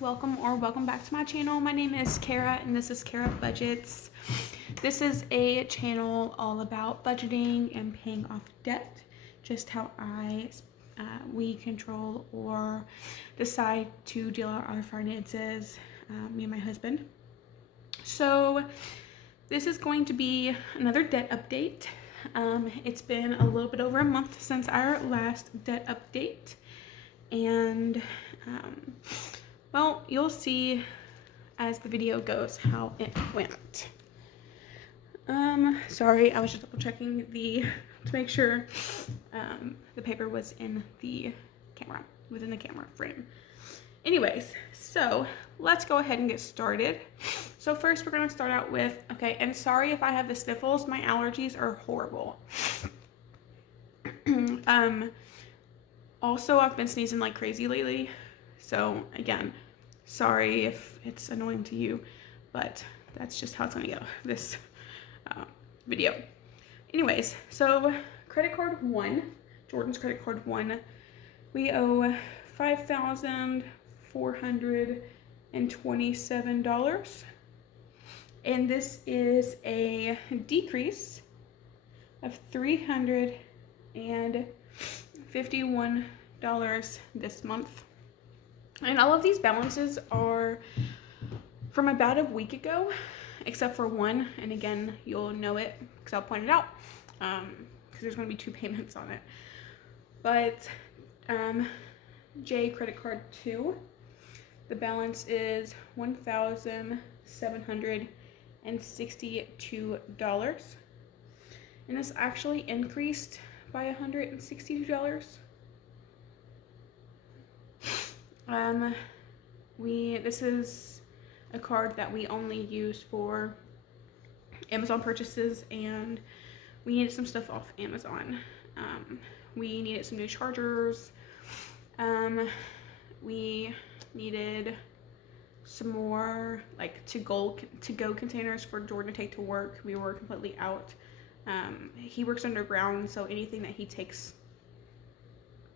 welcome back to my channel. My name is Kara and this is Kara Budgets. This is a channel all about budgeting and paying off debt, just how we control or decide to deal out our finances, me and my husband. So this is going to be another debt update. It's been a little bit over a month since our last debt update, and well, you'll see as the video goes how it went. Sorry, I was just double checking to make sure the paper was in the camera, within the camera frame. Anyways, so let's go ahead and get started. So first we're gonna start out with, okay, and sorry if I have the sniffles, my allergies are horrible. Also, I've been sneezing like crazy lately. So again, sorry if it's annoying to you, but that's just how it's gonna go, this video. Anyways, so credit card one, Jordan's credit card one, we owe $5,427. And this is a decrease of $351 this month. And all of these balances are from about a week ago, except for one. And again, you'll know it because I'll point it out, because there's going to be two payments on it. But J credit card 2, the balance is $1,762. And this actually increased by $162. This is a card that we only use for Amazon purchases, and we needed some stuff off Amazon. We needed some new chargers. We needed some more like to-go containers for Jordan to take to work. We were completely out. He works underground, so anything that he takes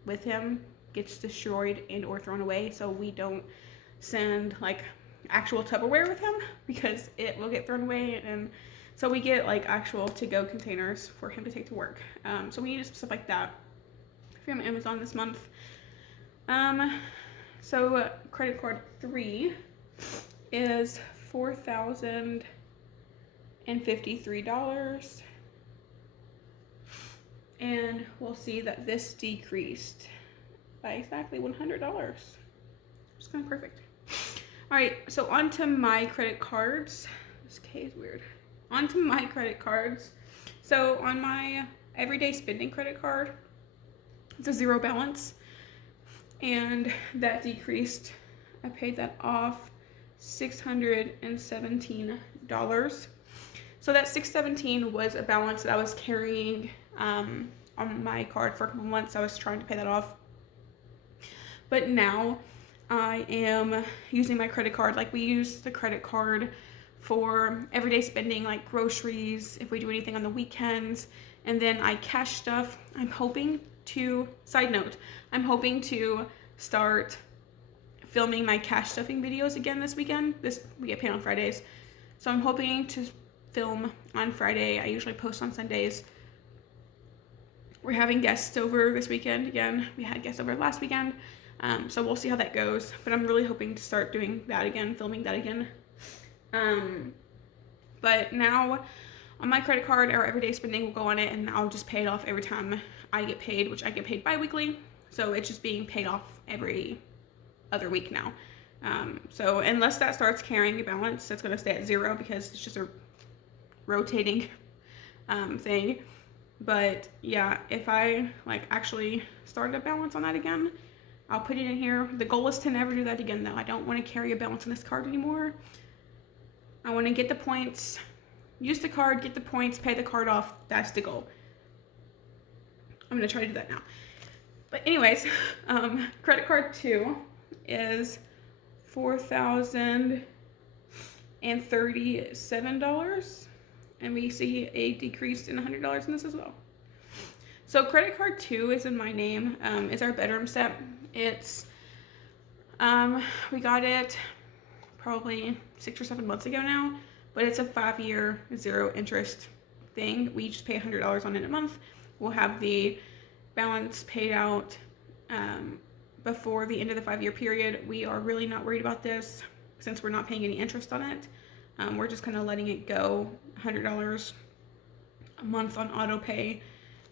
with him gets destroyed and or thrown away, so we don't send like actual Tupperware with him because it will get thrown away, and so we get like actual to-go containers for him to take to work. So we needed some stuff like that from Amazon this month. So credit card 3 is $4,053, and we'll see that this decreased by exactly $100. It's kind of perfect. All right, so on to my credit cards. This K is weird. On to my credit cards. So on my everyday spending credit card, it's a zero balance, and that decreased. I paid that off $617. So that $617 was a balance that I was carrying on my card for a couple months. I was trying to pay that off, but now I am using my credit card. Like, we use the credit card for everyday spending, like groceries, if we do anything on the weekends, and then I cash stuff. I'm hoping to start filming my cash stuffing videos again this weekend. We get paid on Fridays, so I'm hoping to film on Friday. I usually post on Sundays. We're having guests over this weekend again. We had guests over last weekend, so we'll see how that goes, but I'm really hoping to start doing that again, filming that again. But now on my credit card, our everyday spending will go on it, and I'll just pay it off every time I get paid, which I get paid bi-weekly, so it's just being paid off every other week now. So unless that starts carrying a balance, that's going to stay at zero because it's just a rotating thing. But yeah, if I like actually start a balance on that again, I'll put it in here. The goal is to never do that again, though. I don't want to carry a balance on this card anymore. I want to get the points, use the card, get the points, pay the card off. That's the goal. I'm going to try to do that now. But anyways, credit card 2 is $4,037, and we see a decrease in $100 in this as well. So credit card 2 is in my name. It's our bedroom set. It's We got it probably 6 or 7 months ago now, but it's a 5-year 0 interest thing. We just pay $100 on it a month. We'll have the balance paid out before the end of the 5-year period. We are really not worried about this since we're not paying any interest on it. We're just kind of letting it go, $100 a month on auto pay,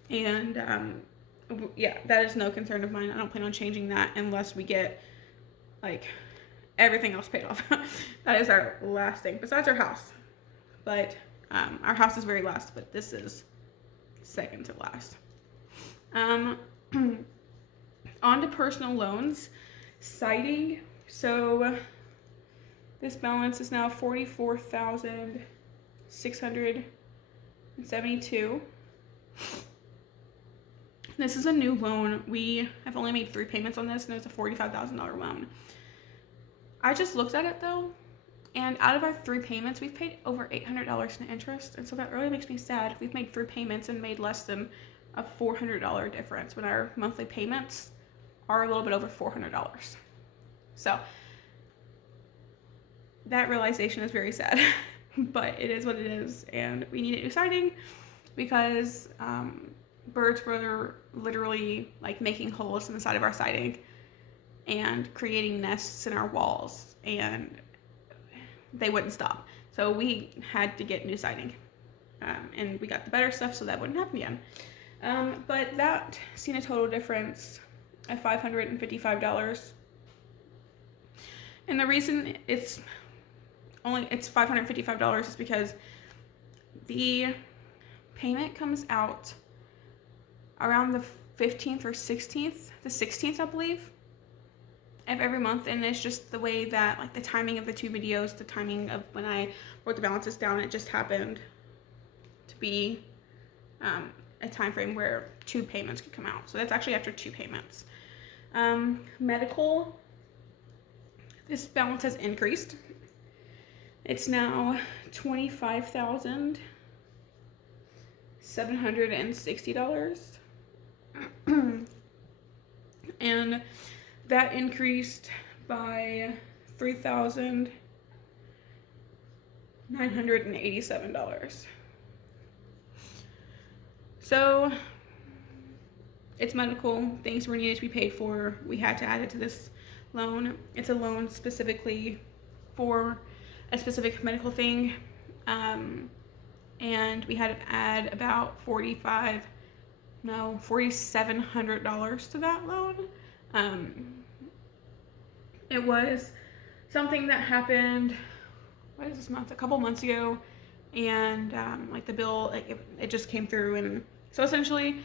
and yeah, that is no concern of mine. I don't plan on changing that unless we get like everything else paid off. That is our last thing besides our house, but our house is very last, but this is second to last. On to personal loans, siding. So this balance is now $44,672. This is a new loan. We have only made 3 payments on this, and it's a $45,000 loan. I just looked at it though, and out of our 3 payments, we've paid over $800 in interest, and so that really makes me sad. We've made 3 payments and made less than a $400 difference when our monthly payments are a little bit over $400. So that realization is very sad, but it is what it is, and we need a new siding because birds were literally like making holes in the side of our siding and creating nests in our walls, and they wouldn't stop. So we had to get new siding, and we got the better stuff so that wouldn't happen again. But that seen a total difference of $555. And the reason it's $555 is because the payment comes out around the 15th or 16th, the 16th, I believe, of every month. And it's just the way that, like, the timing of the 2 videos, the timing of when I wrote the balances down, it just happened to be a time frame where 2 payments could come out. So that's actually after 2 payments. Medical, this balance has increased. It's now $25,760. And that increased by $3,987. So it's medical, things were needed to be paid for. We had to add it to this loan. It's a loan specifically for a specific medical thing, and we had to add about $4,700 to that loan. It was something that happened, what is this month? A couple months ago, and like the bill, like it just came through, and so essentially,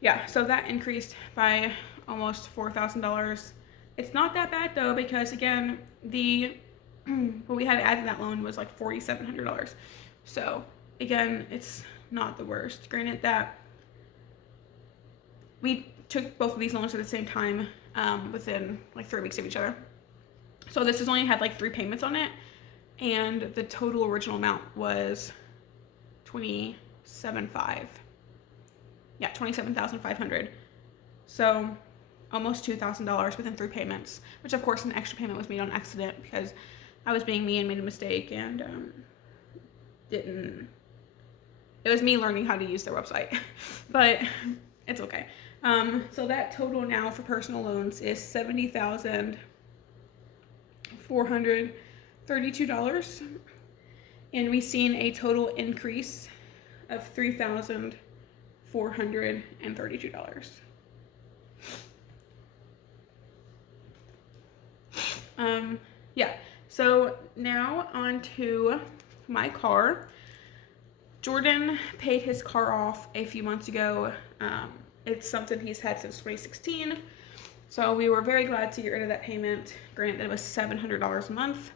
yeah. So that increased by almost $4,000. It's not that bad though, because again, what we had to add to that loan was like $4,700. So again, it's not the worst. Granted that we took both of these loans at the same time, within like 3 weeks of each other. So this has only had like 3 payments on it, and the total original amount was $27,500. So almost $2,000 within 3 payments, which of course an extra payment was made on accident because I was being me and made a mistake, and it was me learning how to use their website, but it's okay. So that total now for personal loans is $70,432, and we've seen a total increase of $3,432. Yeah, so now on to my car. Jordan paid his car off a few months ago. It's something he's had since 2016. So we were very glad to get rid of that payment. Granted, it was $700 a month.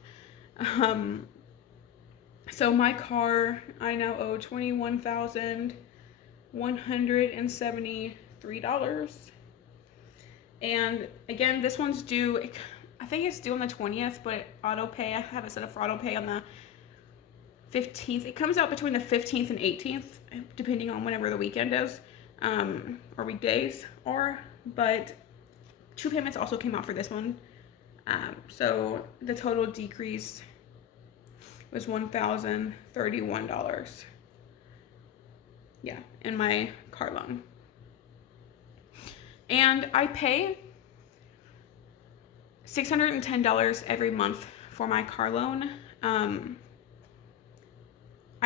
So my car, I now owe $21,173. And again, this one's due, I think it's due on the 20th, but auto pay, I have it set up for auto pay on the 15th. It comes out between the 15th and 18th, depending on whenever the weekend is, or weekdays are. But 2 payments also came out for this one. So the total decrease was $1,031. Yeah, in my car loan. And I pay $610 every month for my car loan. I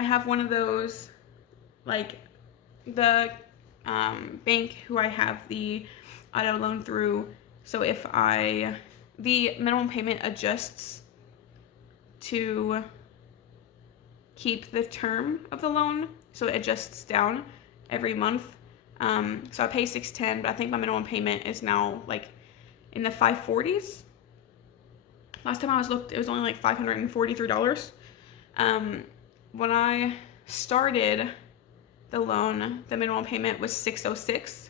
have one of those, like the bank who I have the auto loan through. So if the minimum payment adjusts to keep the term of the loan, so it adjusts down every month. So I pay $610, but I think my minimum payment is now like in the $540s. Last time I looked, it was only like $543. When I started the loan, the minimum payment was $606,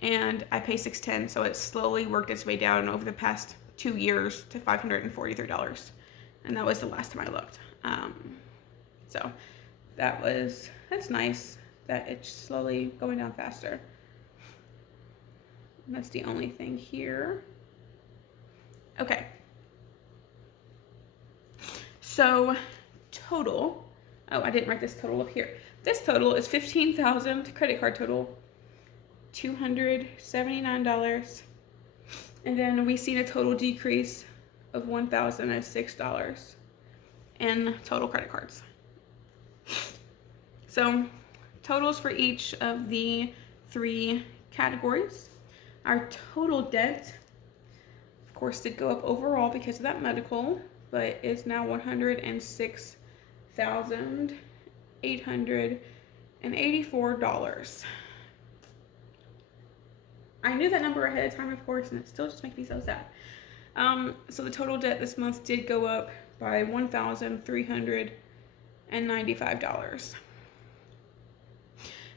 and I pay $610, so it slowly worked its way down over the past 2 years to $543, and that was the last time I looked. So that's nice that it's slowly going down faster. And that's the only thing here. Okay. So total, I didn't write this total up here. This total is $15,000 credit card total, $279. And then we see a total decrease of $1,006 in total credit cards. So totals for each of the 3 categories. Our total debt, of course, did go up overall because of that medical, but is now $106,884. I knew that number ahead of time, of course, and it still just makes me so sad. So the total debt this month did go up by $1,395.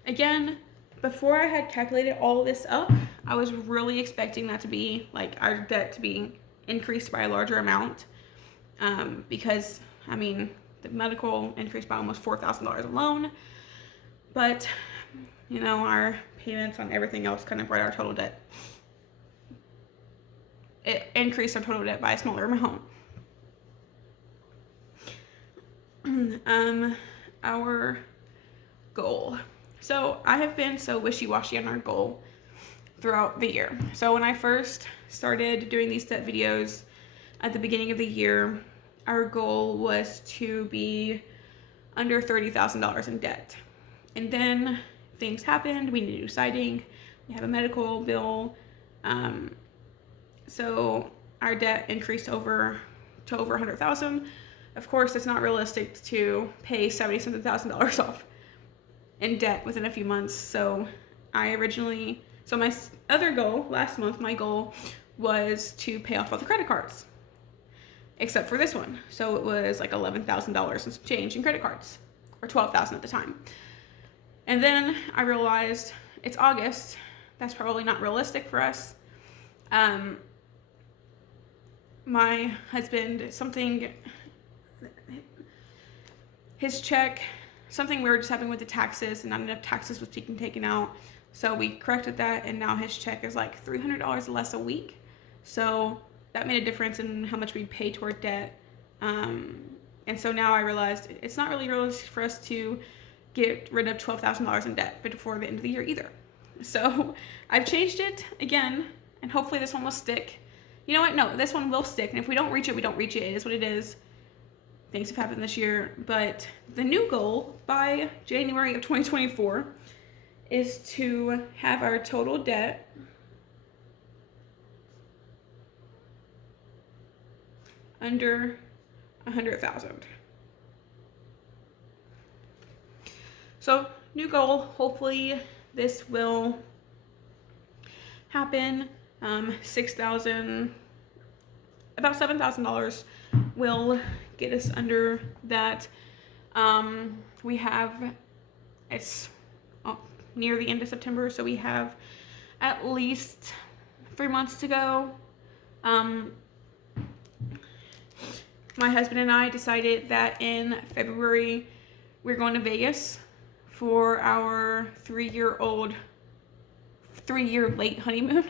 Again, before I had calculated all of this up, I was really expecting that to be like our debt to be increased by a larger amount, because I mean the medical increased by almost $4,000 alone, but you know, our payments on everything else kind of brought our total debt. It increased our total debt by a smaller amount. Our goal. So I have been so wishy-washy on our goal throughout the year. So when I first started doing these debt videos at the beginning of the year, our goal was to be under $30,000 in debt. And then things happened. We needed new siding. We have a medical bill. So our debt increased to over $100,000. Of course, it's not realistic to pay $70,000 off in debt within a few months. So my other goal last month, my goal was to pay off all the credit cards, except for this one. So it was like $11,000 and some change in credit cards, or $12,000 at the time. And then I realized it's August. That's probably not realistic for us. My husband, his check, something we were just having with the taxes, and not enough taxes was being taken out. So we corrected that, and now his check is like $300 less a week. So that made a difference in how much we pay toward debt. And so now I realized it's not really realistic for us to get rid of $12,000 in debt before the end of the year either. So I've changed it again, and hopefully this one will stick. You know what? No, this one will stick. And if we don't reach it, we don't reach it. It is what it is. Things have happened this year. But the new goal by January of 2024 is to have our total debt under $100,000. So new goal, hopefully this will happen. About $7,000 will get us under that. It's near the end of September, so we have at least 3 months to go. My husband and I decided that in February we're going to Vegas for our 3-year late honeymoon.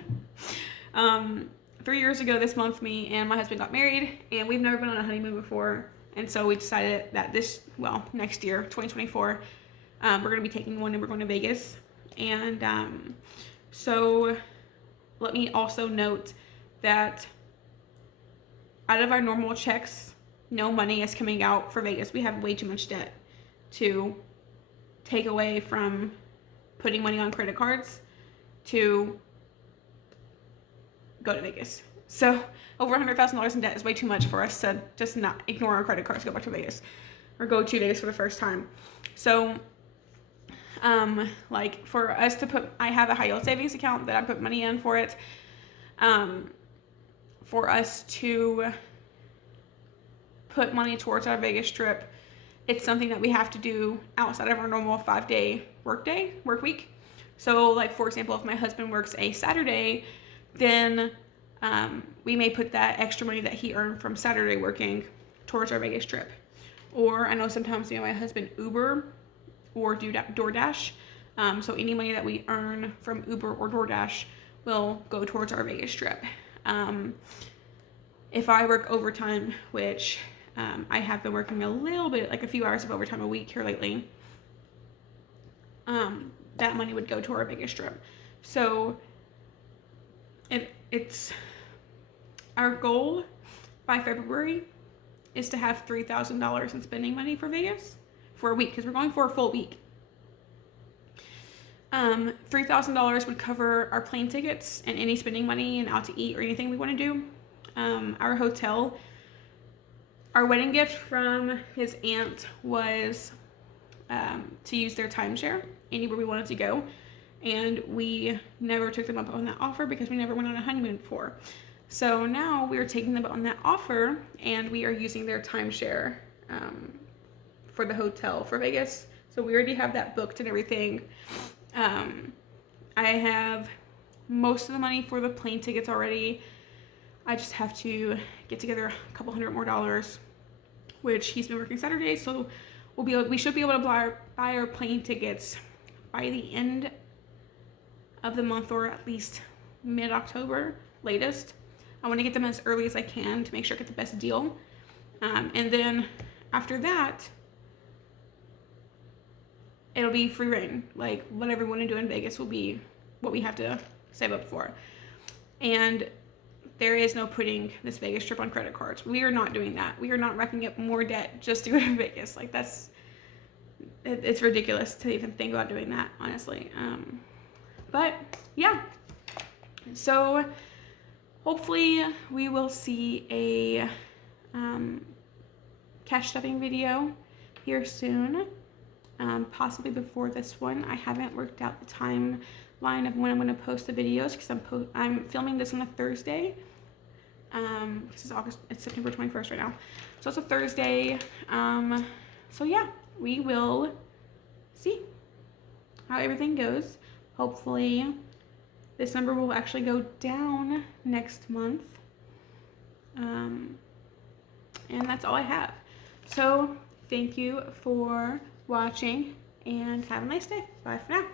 3 years ago this month, me and my husband got married, and we've never been on a honeymoon before. And so we decided that next year, 2024, we're going to be taking one and we're going to Vegas. And so let me also note that out of our normal checks, no money is coming out for Vegas. We have way too much debt to take away from putting money on credit cards to go to Vegas. So over $100,000 in debt is way too much for us to just not ignore our credit cards, go back to Vegas, or go to Vegas for the first time. So like for us to put, I have a high yield savings account that I put money in for it. For us to put money towards our Vegas trip, it's something that we have to do outside of our normal 5-day work week. So like, for example, if my husband works a Saturday, then we may put that extra money that he earned from Saturday working towards our Vegas trip. Or I know sometimes my husband Uber or do DoorDash. So any money that we earn from Uber or DoorDash will go towards our Vegas trip. If I work overtime, which I have been working a little bit, like a few hours of overtime a week here lately, that money would go to our Vegas trip. So it's our goal by February is to have $3,000 in spending money for Vegas for a week, because we're going for a full week. $3,000 would cover our plane tickets and any spending money and out to eat or anything we want to do. Our hotel, our wedding gift from his aunt was to use their timeshare anywhere we wanted to go, and we never took them up on that offer because we never went on a honeymoon before. So now we are taking them up on that offer, and we are using their timeshare for the hotel for Vegas. So we already have that booked and everything. I have most of the money for the plane tickets already. I just have to get together a couple $100 more, which he's been working Saturdays, so we should be able to buy our plane tickets by the end of the month, or at least mid-October latest. I want to get them as early as I can to make sure I get the best deal. And then after that, it'll be free reign. Like, whatever we want to do in Vegas will be what we have to save up for. And there is no putting this Vegas trip on credit cards. We are not doing that. We are not racking up more debt just to go to Vegas. Like, it's ridiculous to even think about doing that, honestly. But yeah, so hopefully we will see a cash stuffing video here soon, possibly before this one. I haven't worked out the timeline of when I'm going to post the videos, because I'm filming this on a Thursday. This is it's September 21st right now, so it's a Thursday. So yeah, we will see how everything goes. Hopefully this number will actually go down next month. And that's all I have. So thank you for watching, and have a nice day. Bye for now.